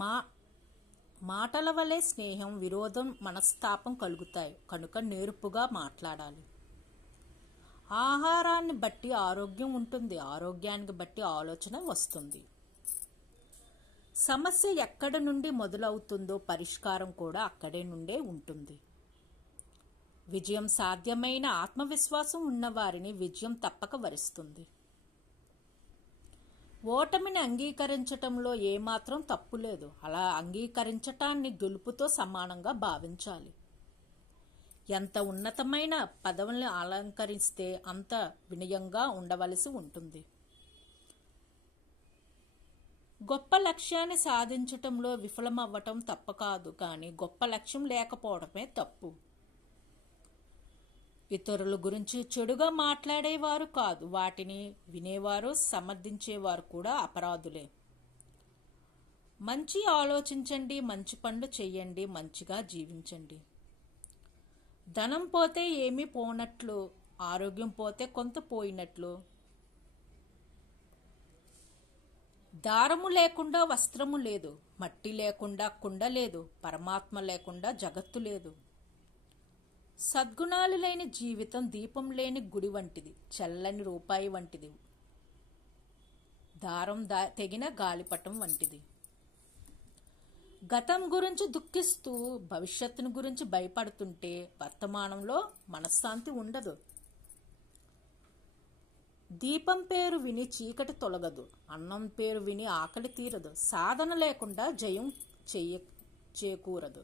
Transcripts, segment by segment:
మా మాటల వలె స్నేహం, విరోధం, మనస్తాపం కలుగుతాయి. కనుక నేర్పుగా మాట్లాడాలి. ఆహారాన్ని బట్టి ఆరోగ్యం ఉంటుంది. ఆరోగ్యానికి బట్టి ఆలోచన వస్తుంది. సమస్య ఎక్కడి నుండి మొదలవుతుందో పరిష్కారం కూడా అక్కడే నుండే ఉంటుంది. విజయం సాధ్యమైన ఆత్మవిశ్వాసం ఉన్నవారిని విజయం తప్పక వరిస్తుంది. ఓటమిని అంగీకరించటంలో ఏమాత్రం తప్పు లేదు. అలా అంగీకరించటాన్ని గెలుపుతో సమానంగా భావించాలి. ఎంత ఉన్నతమైన పదవుల్ని అలంకరిస్తే అంత వినయంగా ఉండవలసి ఉంటుంది. గొప్ప లక్ష్యాన్ని సాధించటంలో విఫలమవ్వటం తప్పు కాదు, కానీ గొప్ప లక్ష్యం లేకపోవడమే తప్పు. ఇతరుల గురించి చెడుగా మాట్లాడేవారు కాదు, వాటిని వినేవారు, సమర్థించేవారు కూడా అపరాధులే. మంచి ఆలోచించండి, మంచి పనులు చేయండి, మంచిగా జీవించండి. ధనం పోతే ఏమీ పోనట్లు, ఆరోగ్యం పోతే కొంత పోయినట్లు. దారము లేకుండా వస్త్రము లేదు, మట్టి లేకుండా కుండ లేదు, పరమాత్మ లేకుండా జగత్తు లేదు. సద్గుణాలు లేని జీవితం దీపం లేని గుడి వంటిది, చల్లని రూపాయి వంటిది, దారం తెగిన గాలిపటం వంటిది. గతం గురించి దుఃఖిస్తూ భవిష్యత్తును గురించి భయపడుతుంటే వర్తమానంలో మనశ్శాంతి ఉండదు. దీపం పేరు విని చీకటి తొలగదు, అన్నం పేరు విని ఆకలి తీరదు, సాధన లేకుండా జయం చేకూరదు.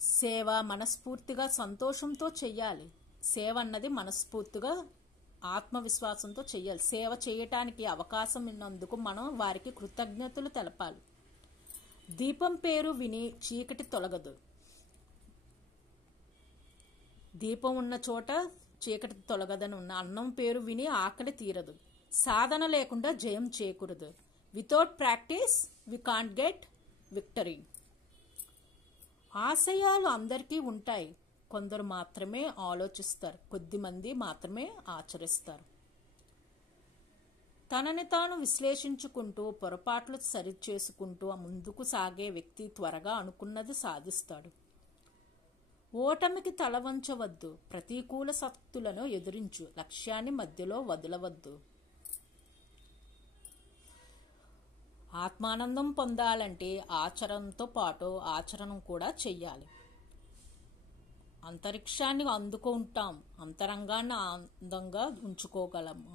సేవ మనస్ఫూర్తిగా సంతోషంతో చెయ్యాలి. సేవ అన్నది మనస్ఫూర్తిగా ఆత్మవిశ్వాసంతో చెయ్యాలి. సేవ చేయటానికి అవకాశం ఉన్నందుకు మనం వారికి కృతజ్ఞతలు తెలపాలి. దీపం పేరు విని చీకటి తొలగదు, దీపం ఉన్న చోట చీకటి తొలగదని ఉన్న. అన్నం పేరు విని ఆకలి తీరదు, సాధన లేకుండా జయం చేకూరదు. Without practice we can't get victory. ఆశయాలు అందరికీ ఉంటాయి, కొందరు మాత్రమే ఆలోచిస్తారు, కొద్దిమంది మాత్రమే ఆచరిస్తారు. తనని తాను విశ్లేషించుకుంటూ పొరపాట్లు సరిచేసుకుంటూ ముందుకు సాగే వ్యక్తి త్వరగా అనుకున్నది సాధిస్తాడు. ఓటమికి తల వంచవద్దు, ప్రతికూల శక్తులను ఎదురించు, లక్ష్యాన్ని మధ్యలో వదలవద్దు. ఆత్మానందం పొందాలంటే ఆచరణతో పాటు ఆచరణ కూడా చెయ్యాలి. అంతరిక్షాన్ని అందుకుంటాం, అంతరంగాన్ని ఆనందంగా ఉంచుకోగలము.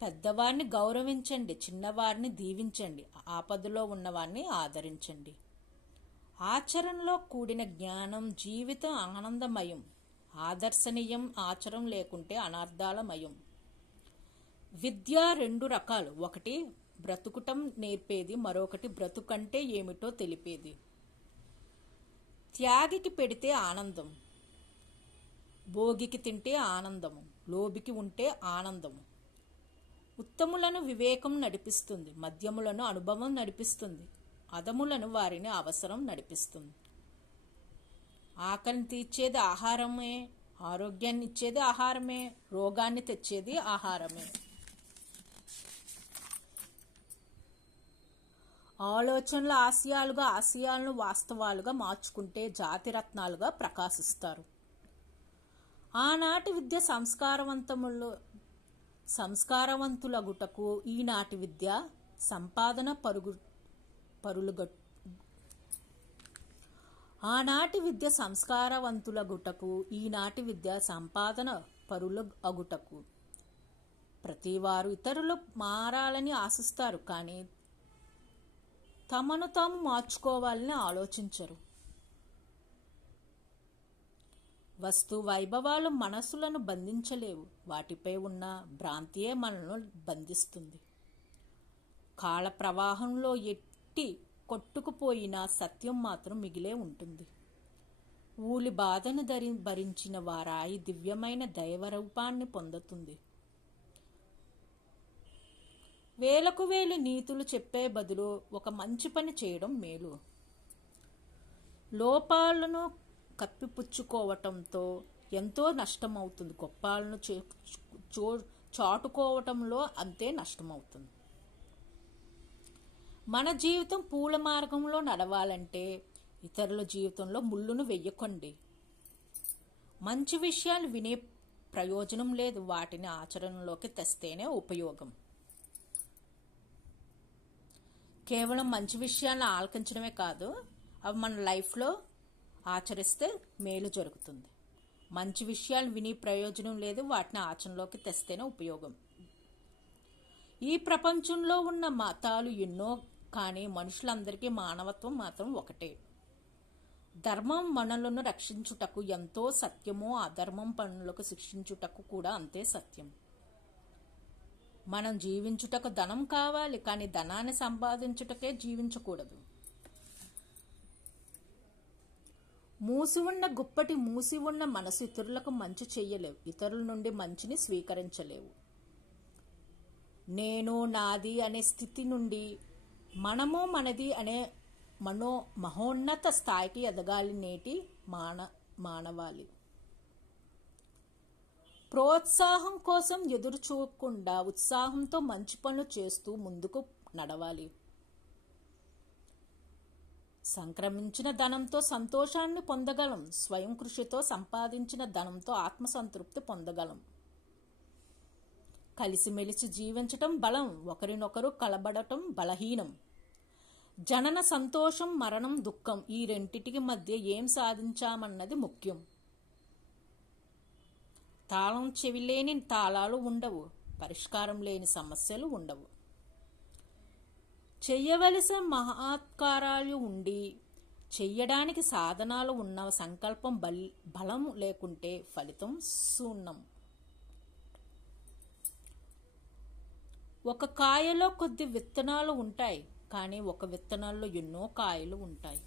పెద్దవారిని గౌరవించండి, చిన్నవారిని దీవించండి, ఆపదలో ఉన్నవారిని ఆదరించండి. ఆచరణలో కూడిన జ్ఞానం జీవితం ఆనందమయం, ఆదర్శనీయం. ఆచరణ లేకుంటే అనార్థాలమయం. విద్య రెండు రకాలు, ఒకటి బ్రతుకుటం నేర్పేది, మరొకటి బ్రతుకంటే ఏమిటో తెలిపేది. త్యాగికి పెడితే ఆనందం, భోగికి తింటే ఆనందము, లోబికి ఉంటే ఆనందము. ఉత్తములను వివేకం నడిపిస్తుంది, మధ్యములను అనుభవం నడిపిస్తుంది, అధములను వారిని అవసరం నడిపిస్తుంది. ఆకలిని తీర్చేది ఆహారమే, ఆరోగ్యాన్ని ఇచ్చేది ఆహారమే, రోగాన్ని తెచ్చేది ఆహారమే. ఆలోచనలు ఆశయాలుగా, ఆశయాలను వాస్తవాలుగా మార్చుకుంటే జాతిరత్నాలుగా ప్రకాశిస్తారు. ఆనాటి విద్య సంస్కారవంతులగుటకు ఈనాటి విద్య సంపాదన ఆనాటి విద్య సంస్కారవంతులగుటకు ఈనాటి విద్య సంపాదన పరులు అగుటకు. ప్రతివారు ఇతరులు మారాలని ఆశిస్తారు, కానీ తమను తాము మార్చుకోవాలని ఆలోచించరు. వస్తు వైభవాలు మనసులను బంధించలేవు, వాటిపై ఉన్న భ్రాంతియే మనను బంధిస్తుంది. కాల ప్రవాహంలో ఎట్టి కొట్టుకుపోయిన సత్యం మాత్రం మిగిలే ఉంటుంది. ఊలి బాధను భరించిన వారాయి దివ్యమైన దైవరూపాన్ని పొందుతుంది. వేలకు వేలు నీతులు చెప్పే బదులు ఒక మంచి పని చేయడం మేలు. లోపాలను కప్పిపుచ్చుకోవటంతో ఎంతో నష్టమవుతుంది. గొప్పాలను చాటుకోవటంలో అంతే నష్టమవుతుంది. మన జీవితం పూల మార్గంలో నడవాలంటే ఇతరుల జీవితంలో ముళ్ళును వెయ్యకండి. మంచి విషయాలు వినే ప్రయోజనం లేదు, వాటిని ఆచరణలోకి తెస్తేనే ఉపయోగం. కేవలం మంచి విషయాలను ఆలకించడమే కాదు, అవి మన లైఫ్లో ఆచరిస్తే మేలు జరుగుతుంది. మంచి విషయాలు విని ప్రయోజనం లేదు, వాటిని ఆచరణలోకి తెస్తేనే ఉపయోగం. ఈ ప్రపంచంలో ఉన్న మతాలు ఎన్నో, కానీ మనుషులందరికీ మానవత్వం మాత్రం ఒకటే. ధర్మం మనలను రక్షించుటకు ఎంతో సత్యమో, అధర్మం పనులకు శిక్షించుటకు కూడా అంతే సత్యం. మనం జీవించుటకు ధనం కావాలి, కానీ ధనాన్ని సంపాదించుటకే జీవించకూడదు. మూసి ఉన్న గుప్పటి మూసి ఉన్న మనసు ఇతరులకు మంచి చెయ్యలేవు, ఇతరుల నుండి మంచిని స్వీకరించలేవు. నేను నాది అనే స్థితి నుండి మనము మనది అనే మహోన్నత స్థాయికి ఎదగాలి నేటి మానవాళి. ప్రోత్సాహం కోసం ఎదురు చూడకుండా ఉత్సాహంతో మంచి పనులు చేస్తూ ముందుకు నడవాలి. సంక్రమించిన ధనంతో సంతోషాన్ని పొందగలం, స్వయం కృషితో సంపాదించిన ధనంతో ఆత్మసంతృప్తి పొందగలం. కలిసిమెలిసి జీవించటం బలం, ఒకరినొకరు కలబడటం బలహీనం. జనన సంతోషం, మరణం దుఃఖం, ఈ రెంటిటికి మధ్య ఏం సాధించామన్నది ముఖ్యం. తాళం చెవి లేని తాళాలు ఉండవు, పరిష్కారం లేని సమస్యలు ఉండవు. చెయ్యవలసిన మహత్కారాలు ఉండి చెయ్యడానికి సాధనాలు ఉన్న సంకల్పం బలం లేకుంటే ఫలితం శూన్యం. ఒక కాయలో కొద్ది విత్తనాలు ఉంటాయి, కానీ ఒక విత్తనాల్లో ఎన్నో కాయలు ఉంటాయి.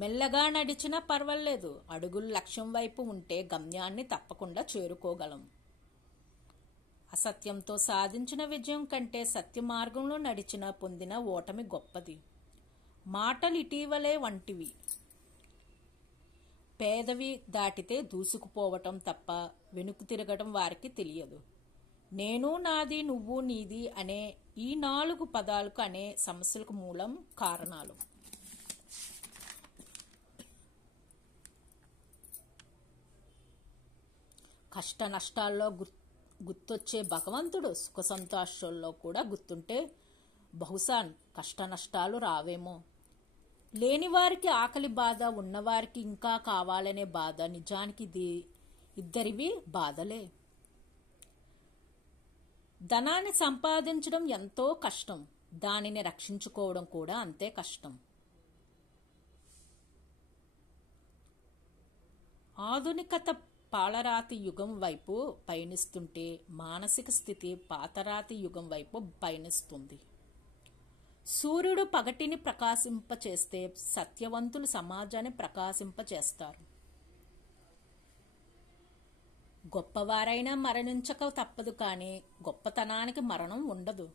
మెల్లగా నడిచినా పర్వాలేదు, అడుగులు లక్ష్యం వైపు ఉంటే గమ్యాన్ని తప్పకుండా చేరుకోగలం. అసత్యంతో సాధించిన విజయం కంటే సత్య మార్గంలో నడిచిన పొందిన ఓటమి గొప్పది. మాటలు ఇటీవలే వంటివి, పేదవి దాటితే దూసుకుపోవటం తప్ప వెనుక తిరగటం వారికి తెలియదు. నేను నాది, నువ్వు నీది అనే ఈ 4 పదాలకు అనే సమస్యలకు మూలం కారణాలు. కష్ట నష్టాల్లో గుర్తొచ్చే భగవంతుడు సుఖ సంతోషాల్లో కూడా గుర్తుంటే బహుశా కష్ట నష్టాలు రావేమో. లేని వారికి ఆకలి బాధ, ఉన్నవారికి ఇంకా కావాలనే బాధ, నిజానికి ఇది ఇద్దరివి బాధలే. ధనాన్ని సంపాదించడం ఎంతో కష్టం, దానిని రక్షించుకోవడం కూడా అంతే కష్టం. ఆధునికత పాలరాతి యుగం వైపు పయనిస్తుంటే మానసిక స్థితి పాతరాతి యుగం వైపు పయనిస్తుంది. సూర్యుడు పగటిని ప్రకాశింపచేస్తే సత్యవంతులు సమాజాన్ని ప్రకాశింపచేస్తారు. గొప్పవారైనా మరణించక తప్పదు, కానీ గొప్పతనానికి మరణం ఉండదు.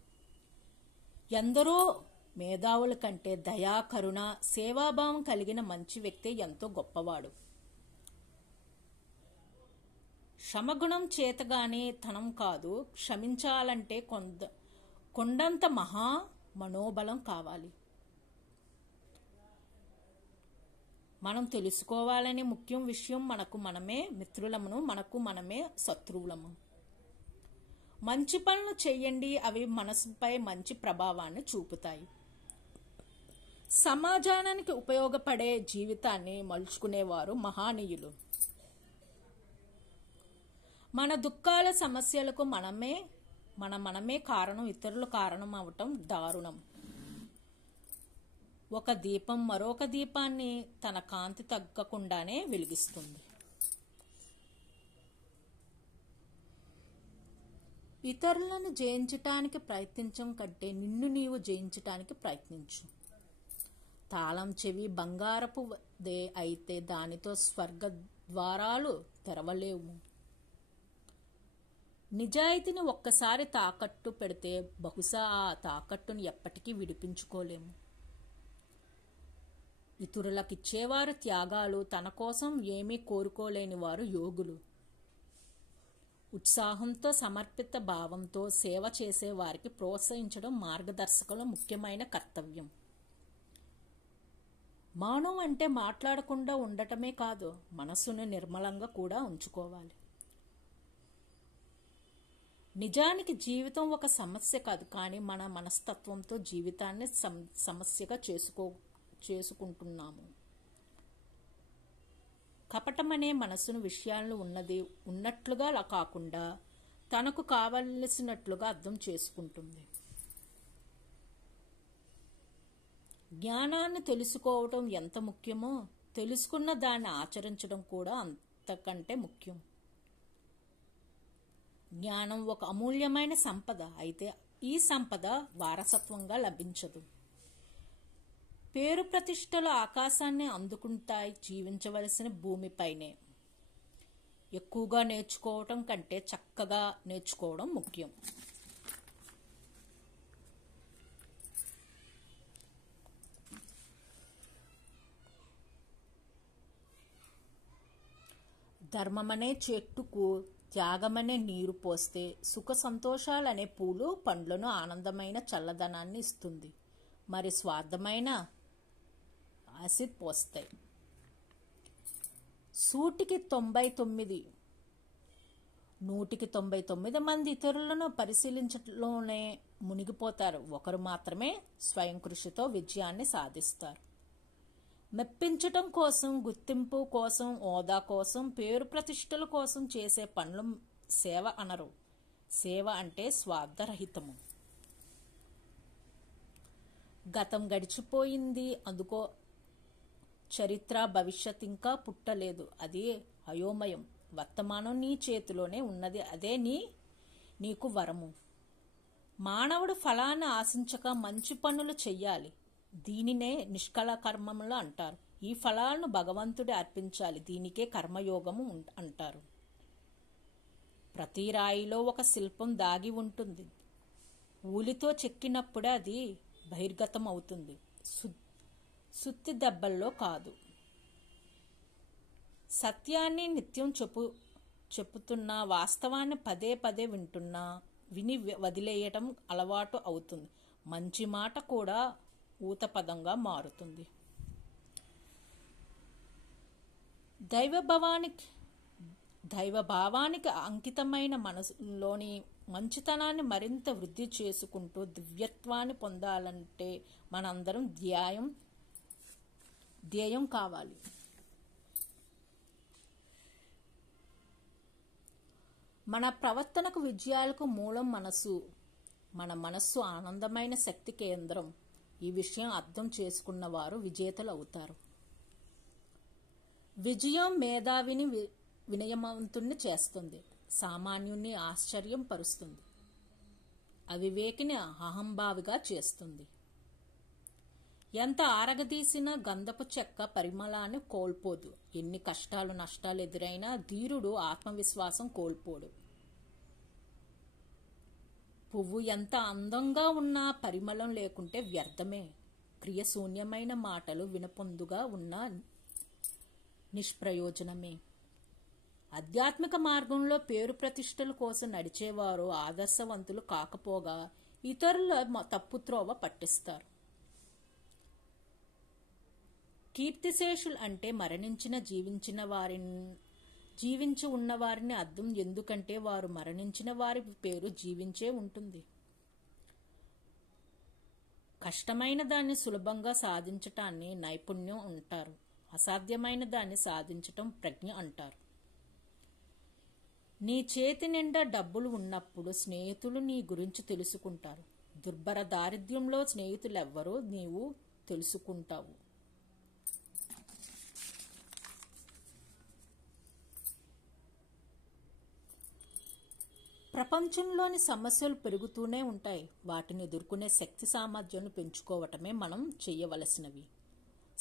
ఎందరో మేధావుల కంటే దయా, కరుణ, సేవాభావం కలిగిన మంచి వ్యక్తి ఎంతో గొప్పవాడు. క్షమగుణం చేతగానే తనం కాదు, క్షమించాలంటే కొండంత మహా మనోబలం కావాలి. మనం తెలుసుకోవాలనే ముఖ్యం విషయం, మనకు మనమే మిత్రులము, మనకు మనమే శత్రువులము. మంచి పనులు చేయండి, అవి మనసుపై మంచి ప్రభావాన్ని చూపుతాయి. సమాజానికి ఉపయోగపడే జీవితాన్ని మలుచుకునేవారు మహానీయులు. మన దుఃఖాల సమస్యలకు మనమే కారణం, ఇతరులు కారణం అవటం దారుణం. ఒక దీపం మరొక దీపాన్ని తన కాంతి తగ్గకుండానే వెలిగిస్తుంది. ఇతరులను జయించటానికి ప్రయత్నించడం కంటే నిన్ను నీవు జయించటానికి ప్రయత్నించు. తాళం చెవి బంగారపు దే అయితే దానితో స్వర్గ ద్వారాలు తెరవలేవు. నిజాయితీని ఒక్కసారి తాకట్టు పెడితే బహుశా ఆ తాకట్టును ఎప్పటికీ విడిపించుకోలేము. ఇతరులకిచ్చేవారు త్యాగాలు, తన కోసం ఏమీ కోరుకోలేని వారు యోగులు. ఉత్సాహంతో సమర్పిత భావంతో సేవ చేసే వారికి ప్రోత్సహించడం మార్గదర్శకుల ముఖ్యమైన కర్తవ్యం. మౌనం అంటే మాట్లాడకుండా ఉండటమే కాదు, మనసును నిర్మలంగా కూడా ఉంచుకోవాలి. నిజానికి జీవితం ఒక సమస్య కాదు, కానీ మన మనస్తత్వంతో జీవితాన్ని సమస్యగా చేసుకుంటున్నాము. కపటమనే మనసును విషయాలను ఉన్నట్లుగా కాకుండా తనకు కావలసినట్లుగా అర్థం చేసుకుంటుంది. జ్ఞానాన్ని తెలుసుకోవటం ఎంత ముఖ్యమో తెలుసుకున్న దాన్ని ఆచరించడం కూడా అంతకంటే ముఖ్యం. జ్ఞానం ఒక అమూల్యమైన సంపద, అయితే ఈ సంపద వారసత్వంగా లభించదు. పేరు ప్రతిష్టలు ఆకాశాన్ని అందుకుంటాయి, జీవించవలసిన భూమిపైనే. ఎక్కువగా నేర్చుకోవటం కంటే చక్కగా నేర్చుకోవడం ముఖ్యం. ధర్మమనే చెట్టుకు త్యాగమనే నీరు పోస్తే సుఖ సంతోషాలనే పూలు పండ్లను ఆనందమైన చల్లదనాన్ని ఇస్తుంది. మరి స్వార్థమైన యాసిడ్ పోస్తాయి. 199 మంది ఇతరులను పరిశీలించడంలోనే మునిగిపోతారు. ఒకరు మాత్రమే స్వయం కృషితో విజయాన్ని సాధిస్తారు. మెప్పించటం కోసం, గుర్తింపు కోసం, హోదా కోసం, పేరు ప్రతిష్టల కోసం చేసే పనులు సేవ అనరు. సేవ అంటే స్వార్థరహితము. గతం గడిచిపోయింది, అందుకో చరిత్ర, భవిష్యత్ ఇంకా పుట్టలేదు, అది అయోమయం. వర్తమానం నీ చేతిలోనే ఉన్నది, అదే నీకు వరము. మానవుడు ఫలాన్ని ఆశించక మంచి పనులు చెయ్యాలి. దీనినే నిష్కళ కర్మములు అంటారు. ఈ ఫలాలను భగవంతుడి అర్పించాలి. దీనికే కర్మయోగము అంటారు. ప్రతి రాయిలో ఒక శిల్పం దాగి ఉంటుంది. ఊలితో చెక్కినప్పుడే అది బహిర్గతం అవుతుంది, సుత్తి దెబ్బల్లో కాదు. సత్యాన్ని నిత్యం చెప్పుతున్నా, వాస్తవాన్ని పదే పదే విని వదిలేయటం అలవాటు అవుతుంది. మంచి మాట కూడా ఊతపదంగా మారుతుంది. దైవభావానికి అంకితమైన మనసులోని మంచితనాన్ని మరింత వృద్ధి చేసుకుంటూ దివ్యత్వాన్ని పొందాలంటే మనందరం ధ్యేయం కావాలి. మన ప్రవర్తనకు, విజయాలకు మూలం మనసు. మన మనస్సు ఆనందమైన శక్తి కేంద్రం. ఈ విషయం అర్థం చేసుకున్న వారు విజేతలు అవుతారు. విజయం మేధావిని వినయవంతుణ్ణి చేస్తుంది, సామాన్యుణ్ణి ఆశ్చర్యం పరుస్తుంది, అవివేకిని అహంభావిగా చేస్తుంది. ఎంత ఆరగదీసిన గంధపు చెక్క పరిమళాన్ని కోల్పోదు. ఎన్ని కష్టాలు నష్టాలు ఎదురైనా ధీరుడు ఆత్మవిశ్వాసం కోల్పోడు. పువ్వు ఎంత అందంగా ఉన్నా పరిమళం లేకుంటే వ్యర్థమే. క్రియశూన్యమైన మాటలు వినపొందుగా ఉన్న నిష్ప్రయోజనమే. ఆధ్యాత్మిక మార్గంలో పేరు ప్రతిష్టల కోసం నడిచేవారు ఆదర్శవంతులు కాకపోగా ఇతరుల తప్పుత్రోవ పట్టిస్తారు. కీర్తిశేషులు అంటే మరణించిన జీవించి ఉన్నవారిని అర్థం. ఎందుకంటే వారు మరణించిన వారి పేరు జీవించే ఉంటుంది. కష్టమైన దాన్ని సులభంగా సాధించటాన్ని నైపుణ్యం అంటారు. అసాధ్యమైన దాన్ని సాధించటం ప్రజ్ఞ అంటారు. నీ చేతి నిండా డబ్బులు ఉన్నప్పుడు స్నేహితులు నీ గురించి తెలుసుకుంటారు. దుర్భర దారిద్ర్యంలో స్నేహితులెవ్వరో నీవు తెలుసుకుంటావు. ప్రపంచంలోని సమస్యలు పెరుగుతూనే ఉంటాయి. వాటిని ఎదుర్కొనే శక్తి సామర్థ్యాన్ని పెంచుకోవటమే మనం చేయవలసినవి.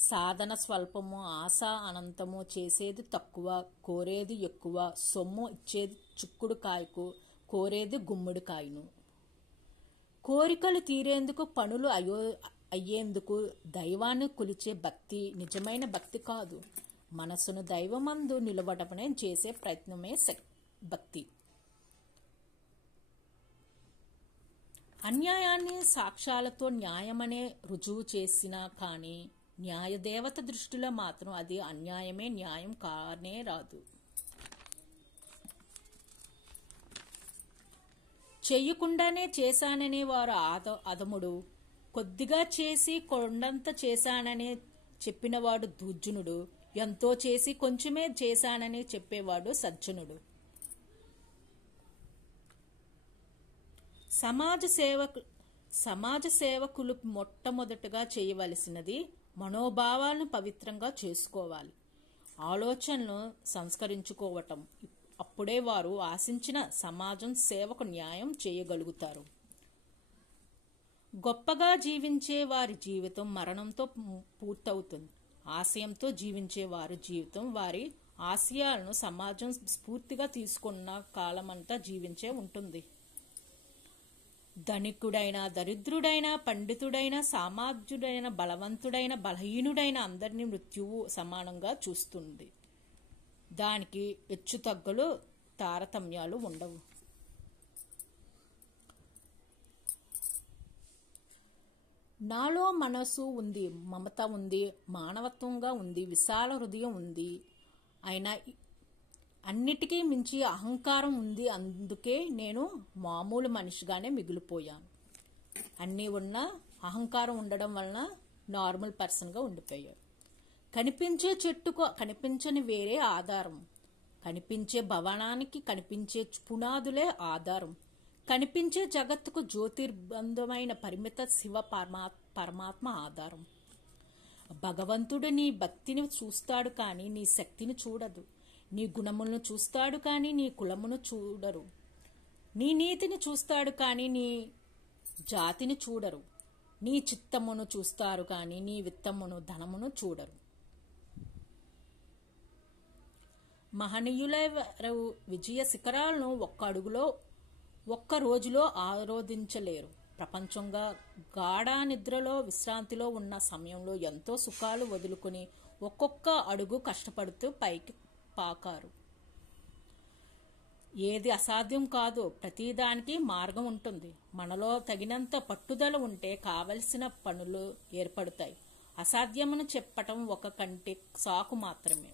సాధన స్వల్పము, ఆశ అనంతము, చేసేది తక్కువ, కోరేది ఎక్కువ, సొమ్ము ఇచ్చేది చిక్కుడు కాయకు, కోరేది గుమ్మడి కాయను. కోరికలు తీరేందుకు, పనులు అయ్యేందుకు దైవాన్ని కొలిచే భక్తి నిజమైన భక్తి కాదు. మనసును దైవమందు నిలబడమనే చేసే ప్రయత్నమే భక్తి. అన్యాయాన్ని సాక్ష్యాలతో న్యాయమనే రుజువు చేసినా కానీ న్యాయదేవత దృష్టిలో మాత్రం అది అన్యాయమే, న్యాయం కానే రాదు. చెయ్యకుండానే చేశాననే వారు అధముడు, కొద్దిగా చేసి కొండంత చేశానని చెప్పినవాడు దుర్జనుడు, ఎంతో చేసి కొంచెమే చేశానని చెప్పేవాడు సజ్జనుడు. సమాజ సేవకులు మొట్టమొదటగా చేయవలసినది మనోభావాలను పవిత్రంగా చేసుకోవాలి, ఆలోచనలను సంస్కరించుకోవటం. అప్పుడే వారు ఆశించిన సమాజం సేవకు న్యాయం చేయగలుగుతారు. గొప్పగా జీవించే వారి జీవితం మరణంతో పూర్తవుతుంది. ఆశయంతో జీవించే వారి జీవితం వారి ఆశయాలను సమాజం స్ఫూర్తిగా తీసుకున్న కాలమంతా జీవించే ఉంటుంది. ధనికుడైన దరిద్రుడైన పండితుడైన సామాజ్యుడైన బలవంతుడైన బలహీనుడైన అందరినీ మృత్యువు సమానంగా చూస్తుంది. దానికి హెచ్చుతగ్గులు తారతమ్యాలు ఉండవు. నాలో మనసు ఉంది, మమత ఉంది, మానవత్వంగా ఉంది, విశాల హృదయం ఉంది, అయినా అన్నిటికీ మించి అహంకారం ఉంది. అందుకే నేను మామూలు మనిషిగానే మిగిలిపోయాను. అన్నీ ఉన్నా అహంకారం ఉండడం వలన నార్మల్ పర్సన్గా ఉండిపోయాడు. కనిపించే చెట్టుకు కనిపించని వేరే ఆధారం, కనిపించే భవనానికి కనిపించే పునాదులే ఆధారం, కనిపించే జగత్తుకు జ్యోతిర్బంధమైన పరిమిత శివ పరమాత్మ ఆధారం. భగవంతుడు నీ భక్తిని చూస్తాడు కానీ నీ శక్తిని చూడదు, నీ గుణములను చూస్తాడు కానీ నీ కులమును చూడరు, నీ నీతిని చూస్తాడు కానీ నీ జాతిని చూడరు, నీ చిత్తమును చూస్తారు కానీ నీ విత్తమును ధనమును చూడరు. మహనీయులెవరు విజయ శిఖరాలను ఒక్క రోజులో ఆరోధించలేరు. ప్రపంచంగా గాఢ నిద్రలో విశ్రాంతిలో ఉన్న సమయంలో ఎంతో సుఖాలు వదులుకుని ఒక్కొక్క అడుగు కష్టపడుతూ పైకి పాకారు. ఏది అసాధ్యం కాదు, ప్రతిదానికి మార్గం ఉంటుంది. మనలో తగినంత పట్టుదల ఉంటే కావలసిన పనులు ఏర్పడతాయి. అసాధ్యమును చెప్పటం ఒక కంటి సాకు మాత్రమే.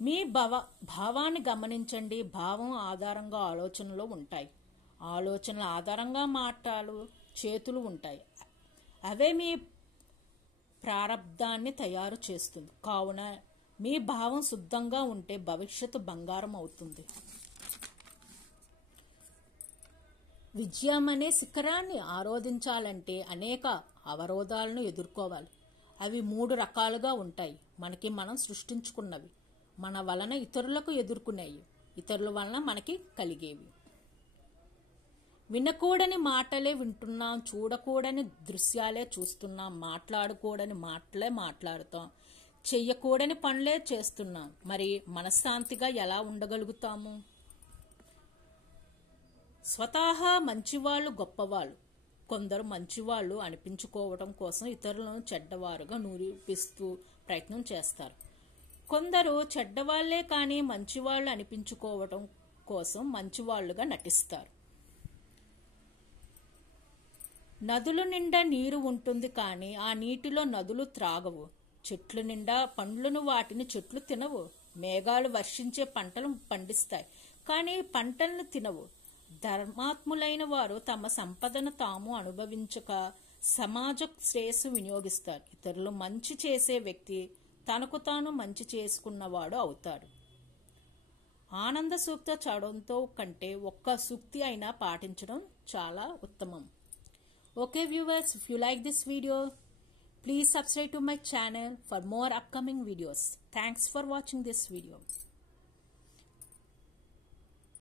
మీ భావాన్ని గమనించండి. భావం ఆధారంగా ఆలోచనలు ఉంటాయి, ఆలోచనల ఆధారంగా మాటలు చేతులు ఉంటాయి. అవే మీ ప్రారబ్ధాన్ని తయారు చేస్తుంది. కావున మీ భావం శుద్ధంగా ఉంటే భవిష్యత్తు బంగారం అవుతుంది. విజయం అనే శిఖరాన్ని ఆరోధించాలంటే అనేక అవరోధాలను ఎదుర్కోవాలి. అవి 3 రకాలుగా ఉంటాయి. మనకి మనం సృష్టించుకున్నవి, మన వలన ఇతరులకు ఎదుర్కొనేవి, ఇతరుల వలన మనకి కలిగేవి. వినకూడని మాటలే వింటున్నాం, చూడకూడని దృశ్యాలే చూస్తున్నాం, మాట్లాడకూడని మాటలే మాట్లాడుతాం, చెయ్యకూడని పనులే చేస్తున్నాం. మరి మనశ్శాంతిగా ఎలా ఉండగలుగుతాము? స్వతహా మంచివాళ్ళు గొప్పవాళ్ళు. కొందరు మంచివాళ్ళు అనిపించుకోవడం కోసం ఇతరులను చెడ్డవారుగా నిరూపిస్తూ ప్రయత్నం చేస్తారు. కొందరు చెడ్డవాళ్లే కానీ మంచివాళ్ళు అనిపించుకోవడం కోసం మంచివాళ్లుగా నటిస్తారు. నదుల నిండా నీరు ఉంటుంది కానీ ఆ నీటిలో నదులు త్రాగవు. చెట్లు నిండా పండ్లను వాటిని చెట్లు తినవు. మేఘాలు వర్షించే పంటలు పండిస్తాయి కానీ పంటలను తినవు. ధర్మాత్ములైన వారు తమ సంపదను తాము అనుభవించక సమాజ శ్రేయస్సు వినియోగిస్తారు. ఇతరులు మంచి చేసే వ్యక్తి తనకు తాను మంచి చేసుకున్నవాడు అవుతాడు. ఆనంద సూక్త చదవడంతో కంటే ఒక్క సూక్తి అయినా పాటించడం చాలా ఉత్తమం. Okay viewers, if you like this video, please subscribe to my channel for more upcoming videos. Thanks for watching this video.